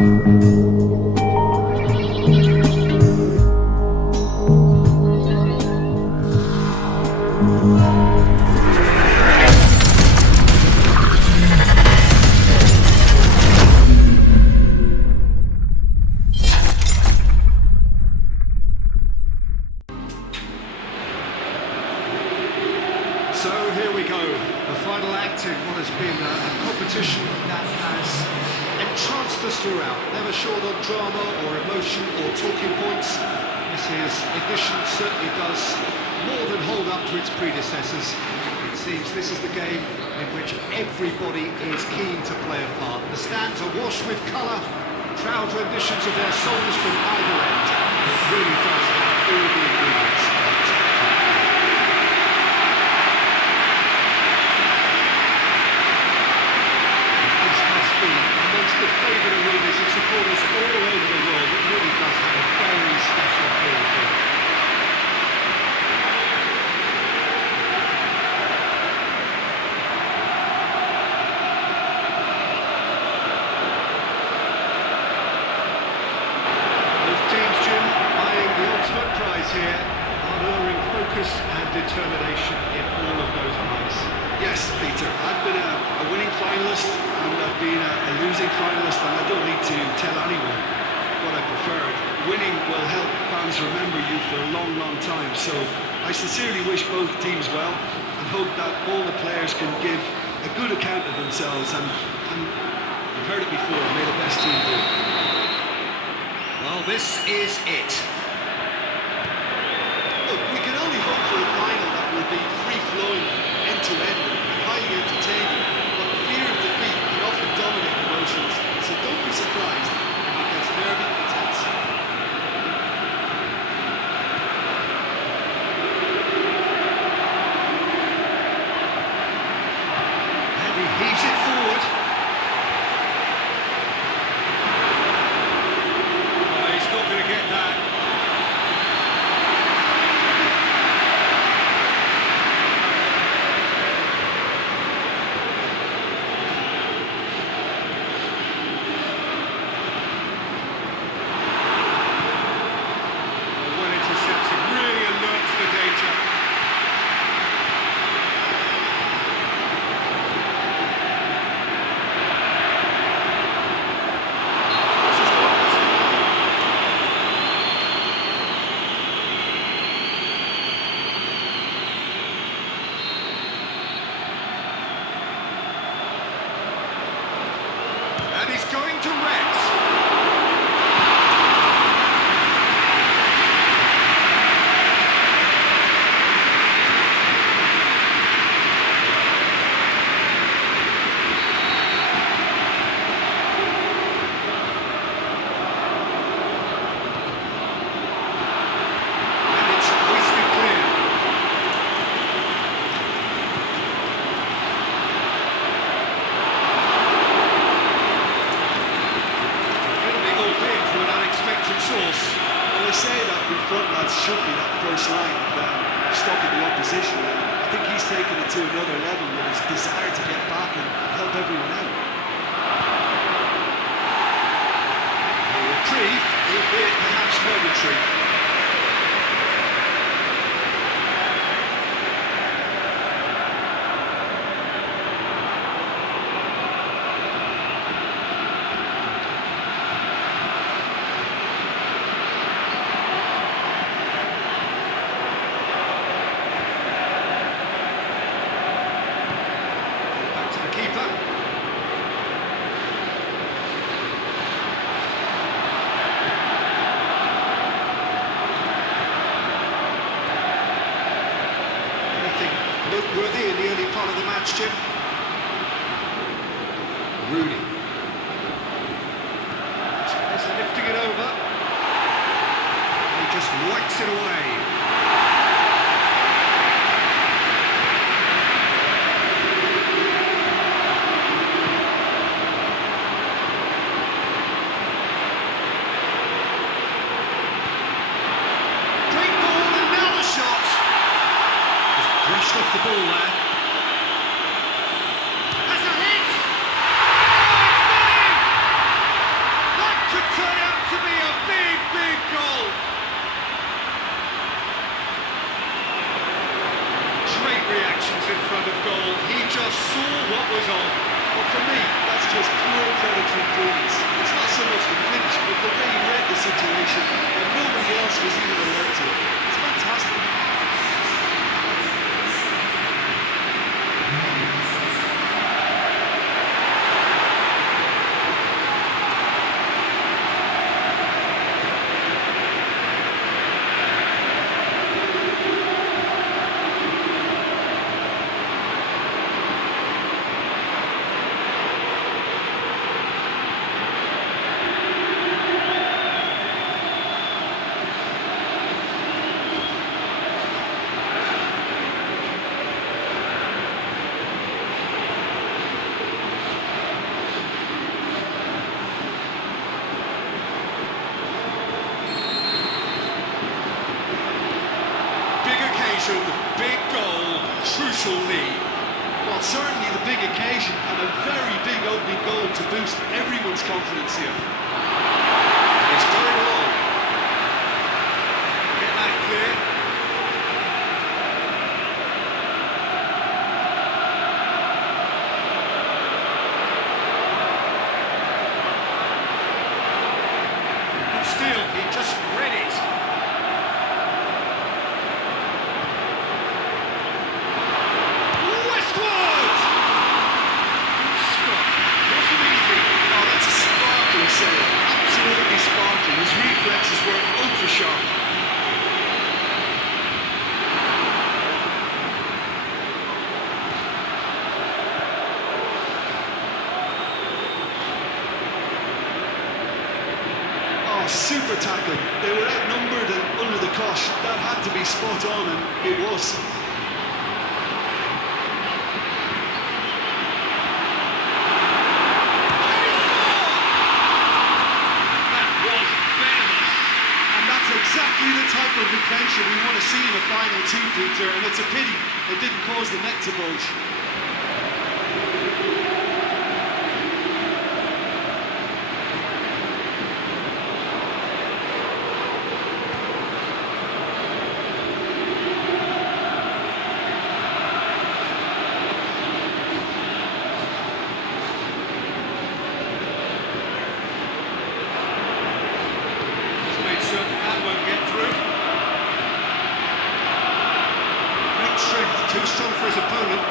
So here we go, the final act in what has been a competition that has entranced us throughout, never short on drama or emotion or talking points. This year's edition certainly does more than hold up to its predecessors. It seems this is the game in which everybody is keen to play a part. The stands are washed with colour, proud renditions of their songs from either end. It really does have all the ingredients. The favourite arenas of supporters all over the world. It really does have a very special feel to it. Both teams, Jim, eyeing the ultimate prize here, unerring focus and determination in all of those eyes. Yes, Peter, I've been a winning finalist and I've been a losing finalist, and I don't need to tell anyone what I preferred. Winning will help fans remember you for a long, long time, so I sincerely wish both teams well and hope that all the players can give a good account of themselves, and you've heard it before, may the best team do. Well, this is it. Look, we can only hope for a final that will be free-flowing, end-to-end, and highly entertaining, but fear of defeat can often dominate emotions, so don't be surprised if it gets nervy and tense. And he heaves it forward. Oh, he's not going to get that. And he's going to Rex. And it's hoisted clear. From an unexpected source. Well, they say that the front lads should be that first line of stopping the opposition. I think he's taken it to another level with his desire to get back and help everyone out. A reprieve, albeit perhaps momentary. Noteworthy in the early part of the match, Jim. Rooney. He's lifting it over. He just whacks it away. Great ball, and now the shot. Brushed off the ball there. Has a hit! Oh, it's It's certainly the big occasion and a very big opening goal to boost everyone's confidence here. It's going long. Get that clear. And still, he just read it. Westward! Good stop. Wasn't easy. Oh, that's a sparkling save. Absolutely sparkling. His reflexes were ultra sharp. Oh, super tackle. They were outnumbered and under the cosh. That had to be spot on, and it was. And that's exactly the type of adventure we want to see in a final too, Peter, and it's a pity it didn't cause the net to bulge. He's made certain that won't get through. Great strength, too strong for his opponent.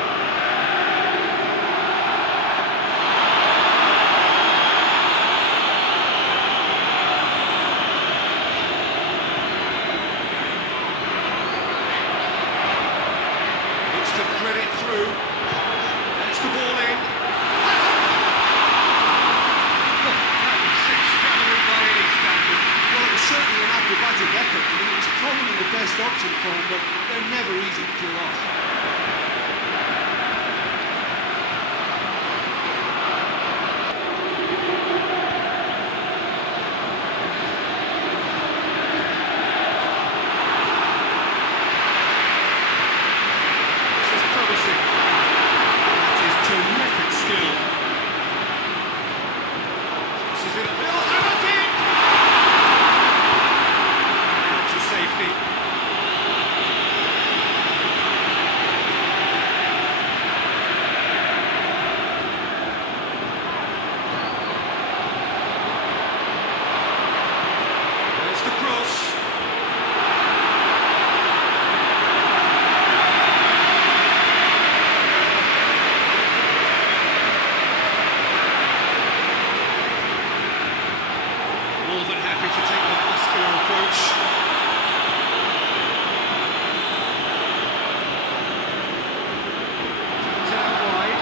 Looks to thread it through. Gets the ball in. That was extravagant by any standard. Well, it was certainly an acrobatic effort. I mean, it was probably the best option for him, but they're never easy to pull off. This is promising. That is terrific skill. This is in a middle. Hamilton! Out to safety. There's the cross. More than happy to take the muscular approach. Turns it out wide.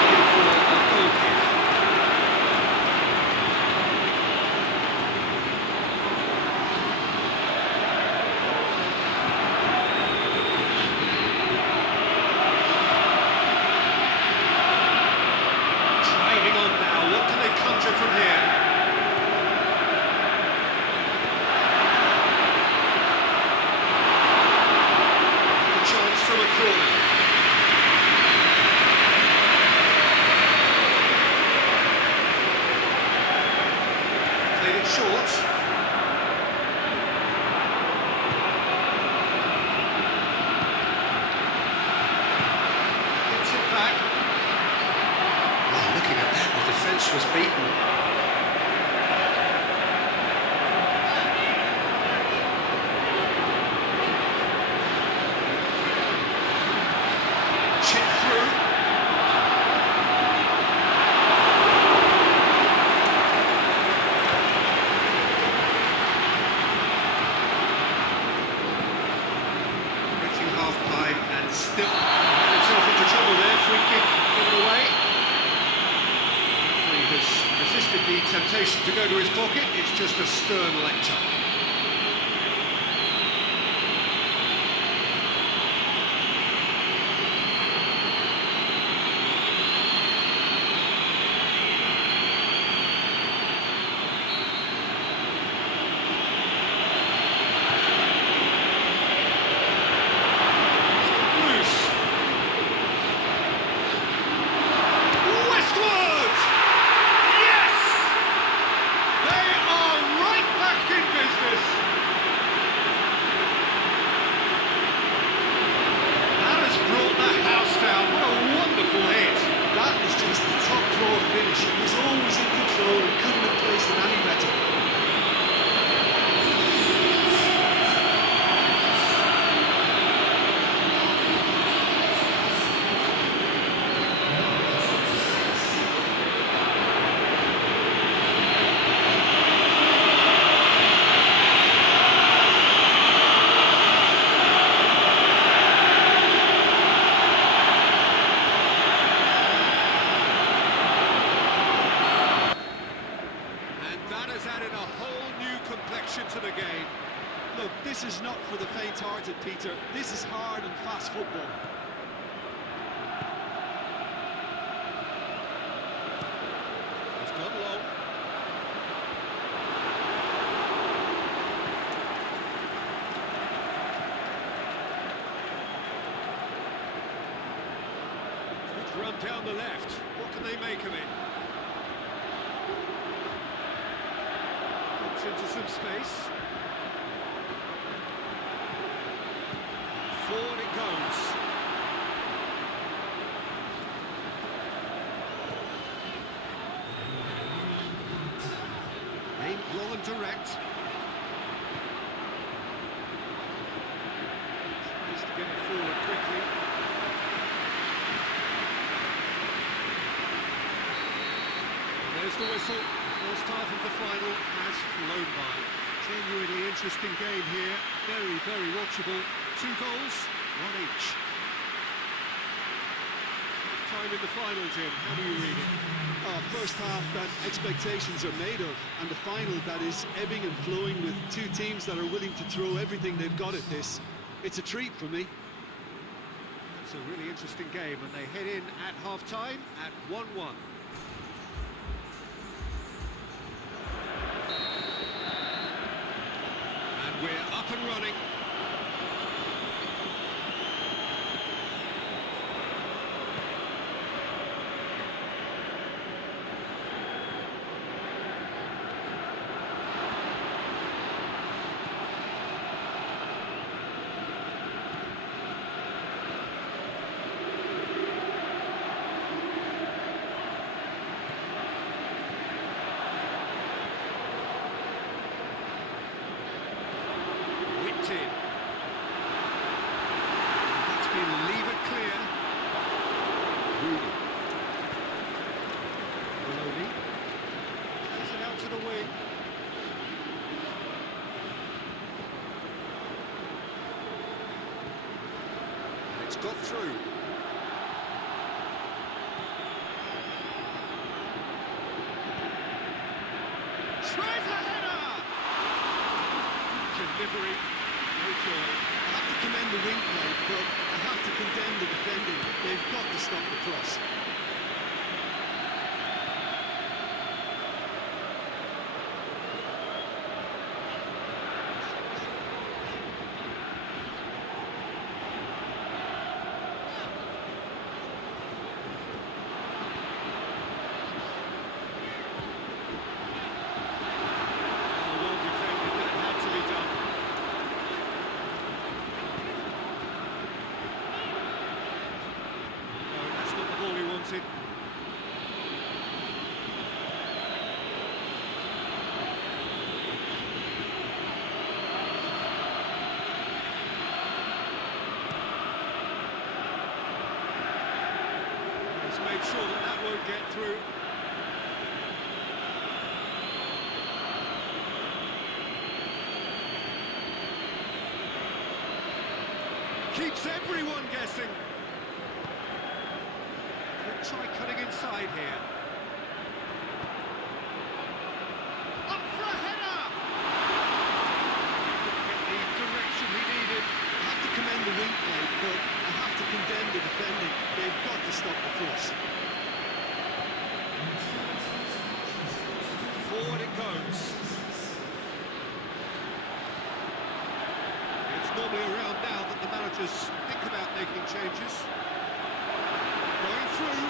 Looking for a goal kick. Driving on now, what can they conjure from here? A chance from a corner. Played it short. Gets it back. Oh, looking at that, the defence was beaten. Chip through. Reaching half-time and still got himself into trouble there. Free kick given away. He has resisted the temptation to go to his pocket. It's just a stern lecture. again. Look, this is not for the faint-hearted, Peter. This is hard and fast football. He's gone long. Good run down the left. What can they make of it? Gets into some space. Forward it goes. Aimed long and direct. Tries to get it forward quickly. There's the whistle. The first half of the final has flown by. Genuinely interesting game here. Very, very watchable. 2 goals, 1 each. Half time in the final, Jim. How do you read it? First half that expectations are made of, and the final that is ebbing and flowing with 2 teams that are willing to throw everything they've got at this. It's a treat for me. It's a really interesting game, and they head in at half time at 1-1. And we're up and running. That's been levered clear. Rudy. Maloney. Plays it out to the wing. And it's got through. Tries a header! Delivery. No joy. I have to commend the wing play, but I have to condemn the defending. They've got to stop the cross. Well defended, that had to be done. No, that's not the ball he wanted. He's made sure that that won't get through. Keeps everyone guessing. Could try cutting inside here. Up for a header! Couldn't get the direction he needed. I have to commend the wing play, but I have to condemn the defending. They've got to stop the cross. Forward it goes. It's normally around now that the managers think about making changes. Going through.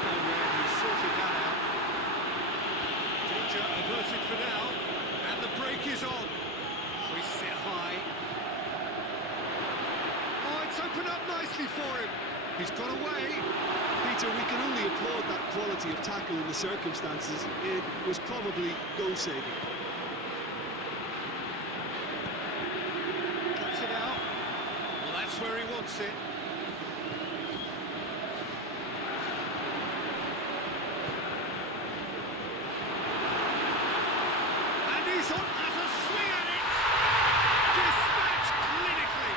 Oh, yeah, he's sorted that out. Danger averted for now. And the break is on. Hoists it high. Oh, it's opened up nicely for him. He's got away. Peter, we can only applaud that quality of tackle in the circumstances. It was probably goal-saving. Cuts it out. Well, that's where he wants it. And he's on as a swing at it. Dispatched clinically.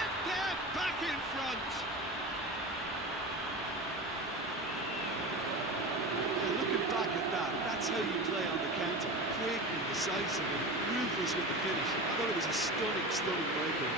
And they're back in front. Looking back back at that. That's how you play on the counter. Quick and decisive and ruthless with the finish. I thought it was a stunning, stunning breakaway.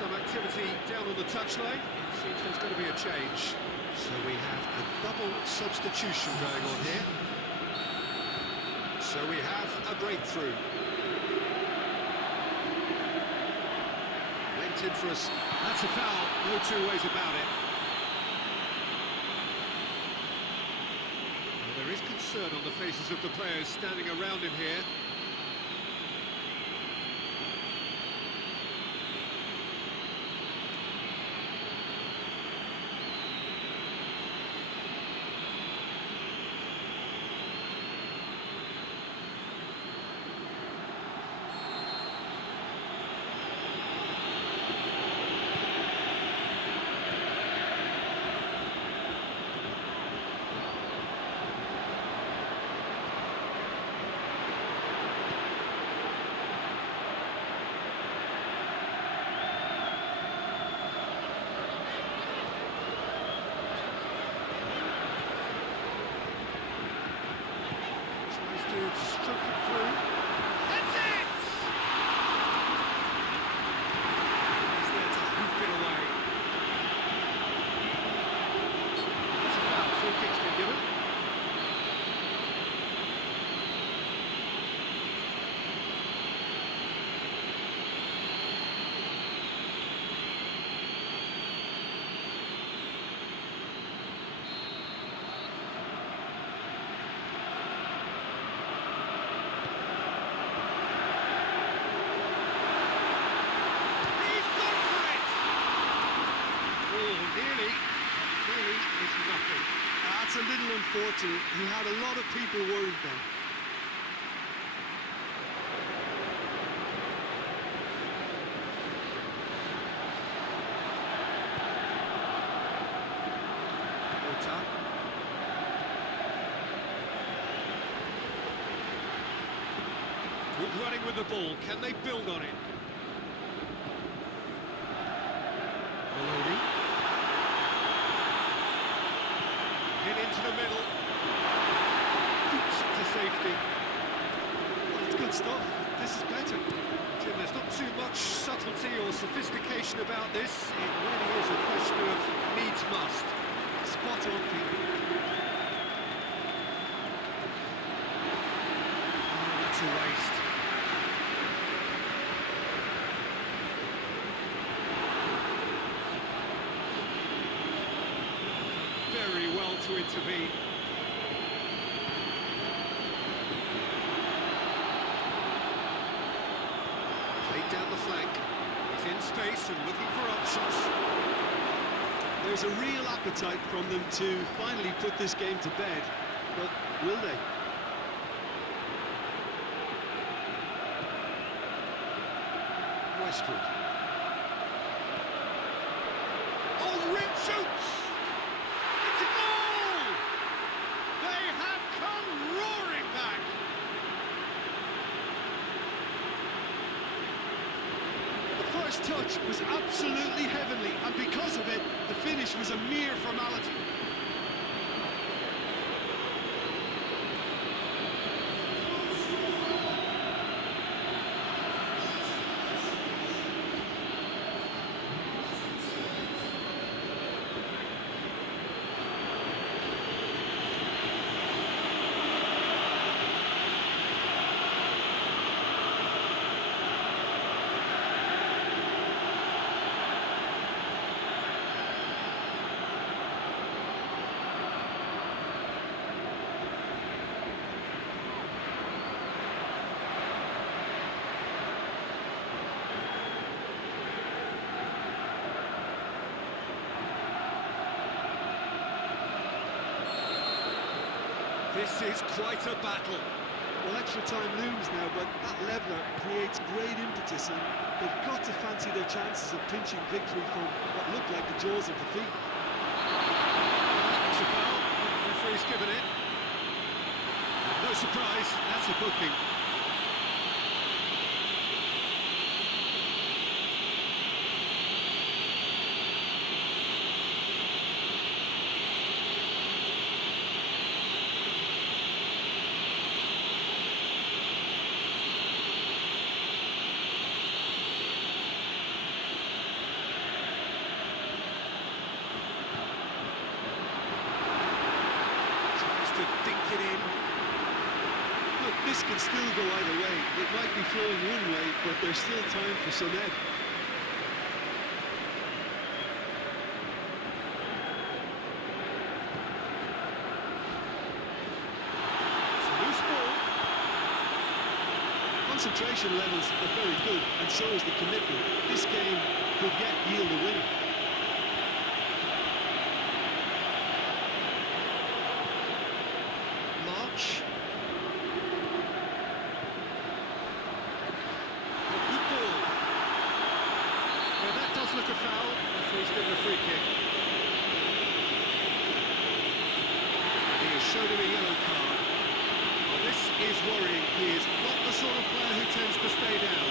Some activity down on the touchline. It seems there's going to be a change. So we have a double substitution going on here. So we have a breakthrough. Went in for us. That's a foul, no two ways about it. Well, there is concern on the faces of the players standing around him here. Stroke it through. That's it! He's there to hoof it away. That's a foul. Free kick's been given. That's a little unfortunate. He had a lot of people worried then. Good running with the ball. Can they build on it? Into the middle, boots it to safety. Well, it's good stuff. This is better. Jim, there's not too much subtlety or sophistication about this. It really is a question of needs must. Spot on, Peter. Oh, that's a waste. Very well to intervene. Played down the flank. He's in space and looking for options. There's a real appetite from them to finally put this game to bed, but will they? Westwood. Oh, Rim shoots! It's a goal! They have come roaring back! The first touch was absolutely heavenly, and because of it, the finish was a mere formality. This is quite a battle. Well, extra time looms now, but that leveller creates great impetus, and they've got to fancy their chances of pinching victory from what looked like the jaws of defeat. It's a foul. The referee's given it. No surprise, that's a booking. Dink it in. Look, this can still go either way. It might be flowing one way, but there's still time for some ebb. It's a loose ball. Concentration levels are very good, and so is the commitment. This game could yet yield a winner. Good ball. Well, that does look a foul. Referee's given a free kick. He has shown him a yellow card. Well, this is worrying. He is not the sort of player who tends to stay down.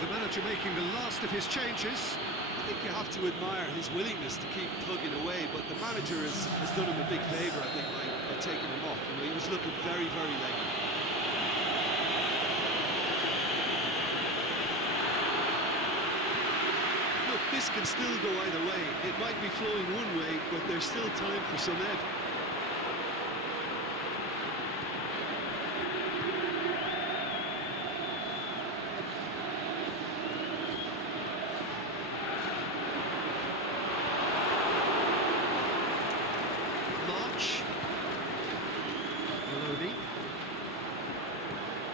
The manager making the last of his changes. I think you have to admire his willingness to keep plugging away, but the manager has done him a big favour, I think, by taking him off. You know, he was looking very, very late. Look, this can still go either way. It might be flowing one way, but there's still time for some ebb.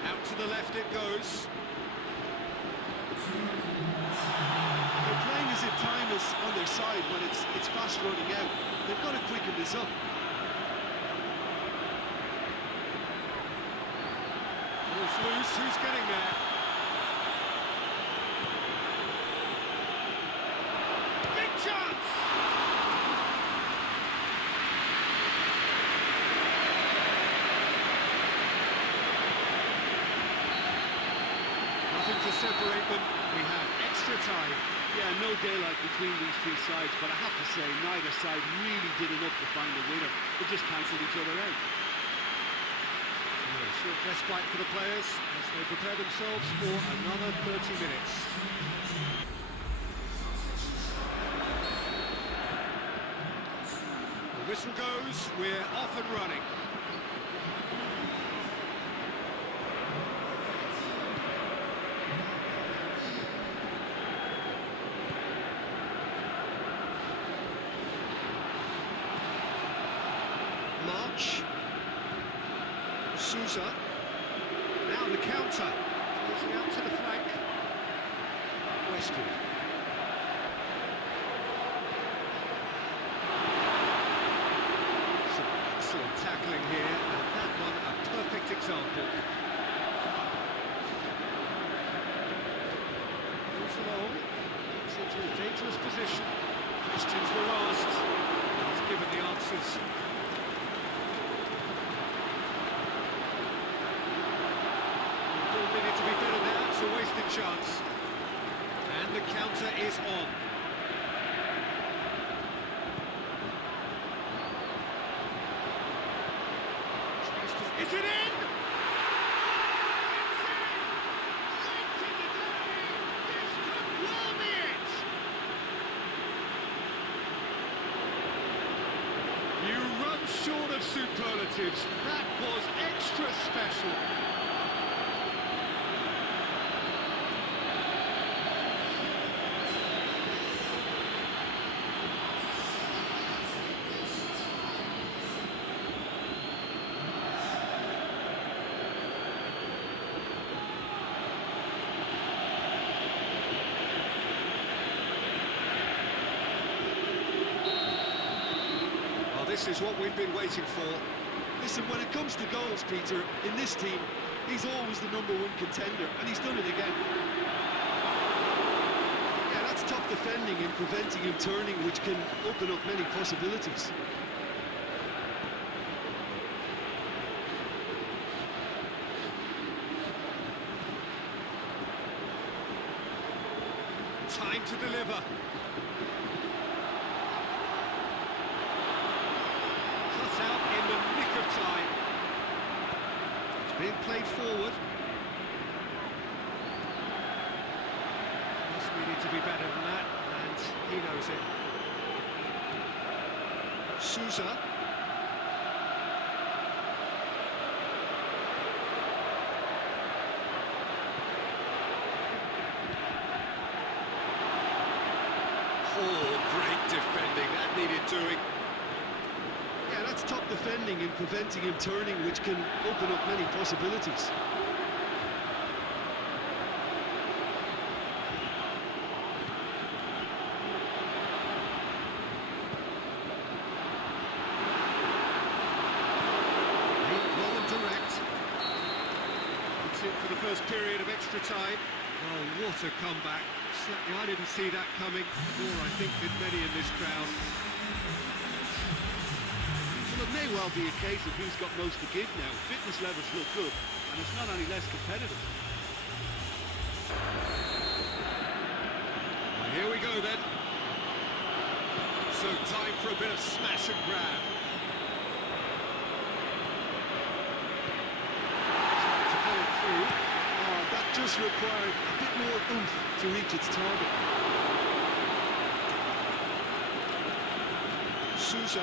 Out to the left it goes. They're playing as if time is on their side when it's fast running out. They've got to quicken this up. Ball's loose, who's getting there? Big chance! To separate them, we have extra time. Yeah, no daylight between these two sides, but I have to say neither side really did enough to find a winner. They just cancelled each other out. So a short respite for the players as they prepare themselves for another 30 minutes. The whistle goes, we're off and running. March, Sousa, now the counter, closing out to the flank, Westwood. Some excellent tackling here, and that one a perfect example. Moves along, gets into a dangerous position, questions were asked, and he's given the answers. Needed to be better there, it's a wasted chance. And the counter is on. Is it in? It's in! Late in the day! This could well be it! You run short of superlatives. That was extra special. this is what we've been waiting for. Listen, when it comes to goals, Peter, in this team, he's always the #1 contender, and he's done it again. Yeah, that's top defending and preventing him turning, which can open up many possibilities. Time to deliver. Cut out in the nick of time. It's being played forward. Must needed to be better than that, and he knows it. Sousa. Oh, great defending, that needed doing. Yeah, that's top defending and preventing him turning, which can open up many possibilities. Well and direct. It's it for the first period of extra time. Oh, what a comeback. Certainly I didn't see that coming, nor I think did many in this crowd. Well, it may well be a case of who's got most to give now. Fitness levels look good, and it's not any less competitive. Here we go then. So time for a bit of smash and grab. To play it through. Oh, that just required a bit more oomph to reach its target. Sousa.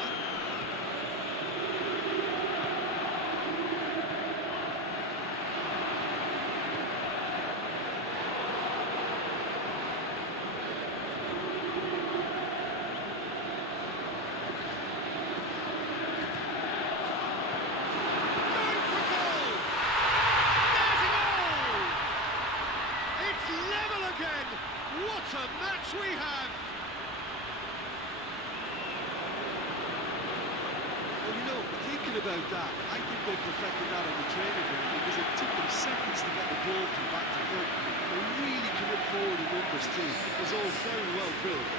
What a match we have! Well, you know, thinking about that, I think they perfected that on the training ground because it took them seconds to get the ball from back to front. They really commit forward in numbers too. It was all very well drilled.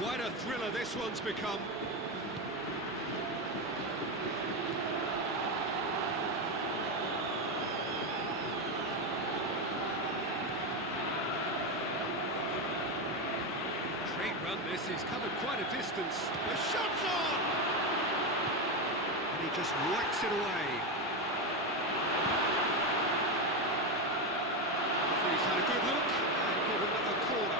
Quite a thriller this one's become. Great run this, he's covered quite a distance. The shot's on! And he just whacks it away. He's had a good look and given a corner.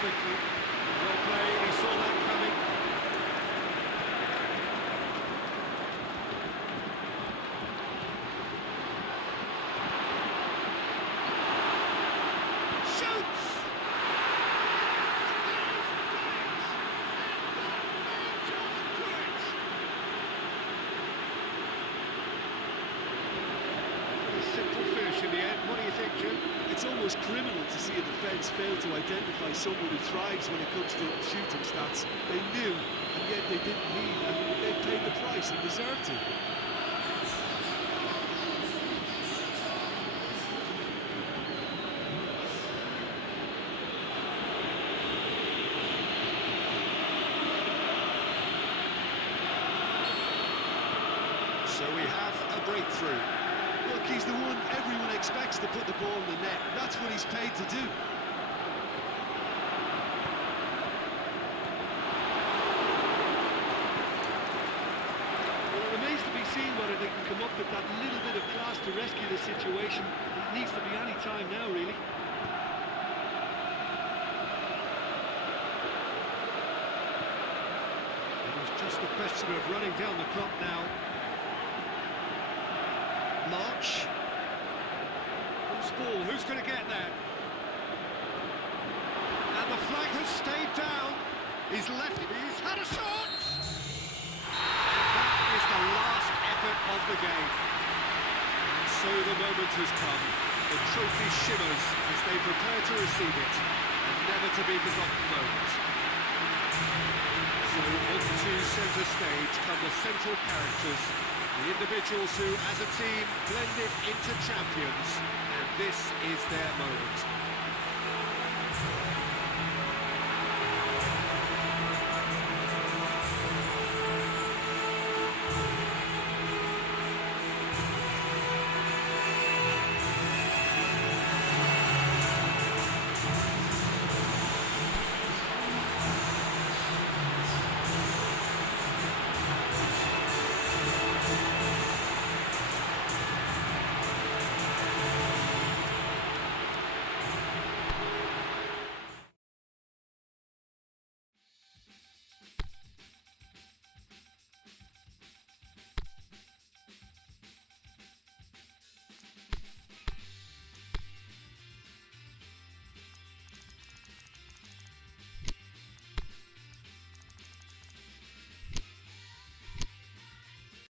Quickly. Well played, he saw that coming. Shoots! A simple finish in the end. What do you think, Jim? It's almost criminal to see a defence fail to identify someone who thrives when it comes to shooting stats. They knew, and yet they didn't lead, and they paid the price and deserved to. the one everyone expects to put the ball in the net. That's what he's paid to do. Well, it remains to be seen whether they can come up with that little bit of class to rescue the situation. It needs to be any time now, really. Just a question of running down the clock now. March. Who's ball? Who's going to get there? And the flag has stayed down. He's left. He's had a shot. And that is the last effort of the game. And so the moment has come. The trophy shimmers as they prepare to receive it. A never to be forgotten moment. So onto centre stage come the central characters, the individuals who, as a team, blended into champions, and this is their moment.